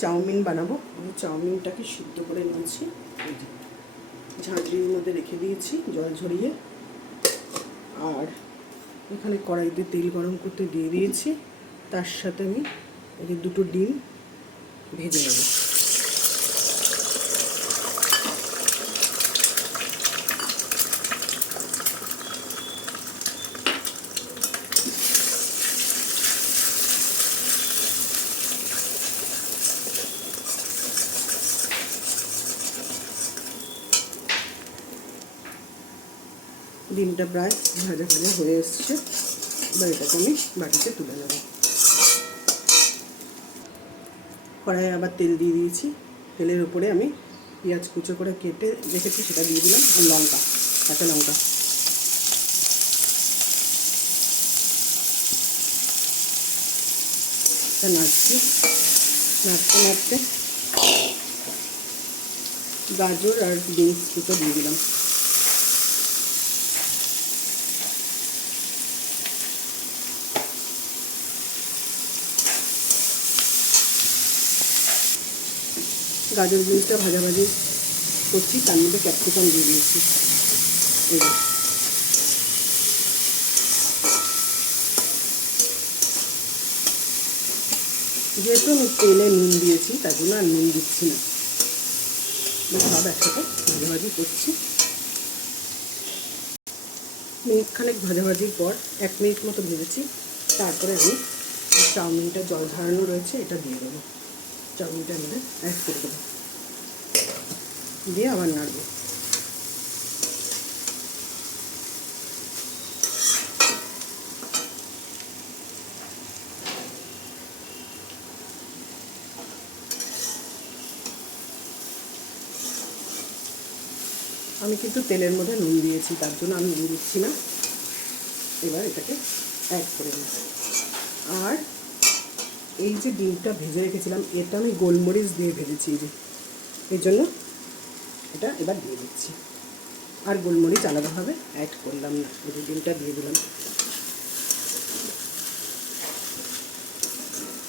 Chowmein বানাবো। আমি চাউমিনটাকে সিদ্ধ করে নিয়েছি, ঝাঁঝরির মধ্যে রেখে দিয়েছি জল ঝরিয়ে। আর এখানে কড়াইতে তেল গরম করতে দিয়ে দিয়েছি। তার সাথে আমি এই 2টো ডিম ভেজে নেব। ডিমটা প্রায় ভাজা ভাজা হয়ে এসছে। এবার এটাকে আমি বাটিতে তুলে নেব। কড়াইয়ে আবার তেল দিয়ে দিয়েছি। তেলের উপরে আমি পেঁয়াজ কুচো করে কেটে রেখেছি সেটা দিয়ে দিলাম, আর লঙ্কা, কাঁচা লঙ্কা। নাড়ছি, নাড়তে নাড়তে গাজর আর বিনস দুটো দিয়ে দিলাম। গাজর বিনসটা ভাজাভাজি করছি, তার মধ্যে ক্যাপসিকাম দিয়ে দিয়েছি। যেহেতু আমি তেলে নুন দিয়েছি তার জন্য আর নুন দিচ্ছি না, সব একসাথে ভাজাভাজি করছি। মিনিটখানেক ভাজাভাজির পর 1 মিনিট মতো ভেজেছি। তারপরে আমি চাউমিনটা জল ঝরানো রয়েছে এটা দিয়ে দেবো। চাউমিনটা মধ্যে অ্যাড করে দেবো, দিয়ে আবার নাড়বো। আমি কিন্তু তেলের মধ্যে নুন দিয়েছি, তার জন্য আমি নুন দিচ্ছি না। এবার এটাকে অ্যাড করে দিই। আর এই যে ডিমটা ভেজে রেখেছিলাম এটা আমি গোলমরিচ দিয়ে ভেজেছি, এই জন্য এটা এবার দিয়ে দিচ্ছি। আর গোলমরিচ আলাদাভাবে অ্যাড করলাম না, এই ডিমটা দিয়ে দিলাম।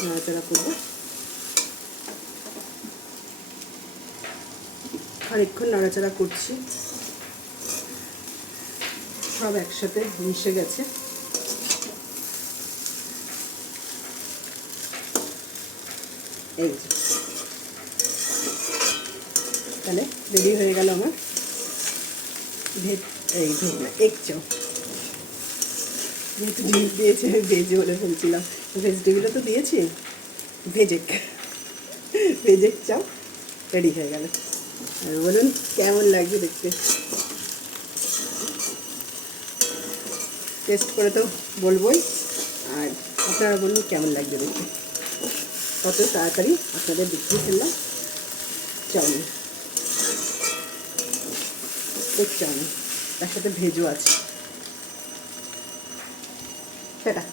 নাড়াচাড়া করবো, খানিকক্ষণ নাড়াচাড়া করছি। সব একসাথে মিশে গেছে। এই তাহলে রেডি হয়ে গেল আমার এগ চাও। যেহেতু ডিম দিয়েছে ভেজ বলে বলছিলাম, ভেজিটেবিলও তো দিয়েছি, ভেজেক চাও রেডি হয়ে গেল। আর বলুন কেমন লাগছে দেখতে। টেস্ট করে তো বলবোই, আর আপনারা বলুন কেমন লাগছে দেখতে। কত তাড়াতাড়ি আপনাদের দেখিয়ে ফেললাম চাউমিন, এগ চাউমিন, তার সাথে ভেজও আছে। সেটা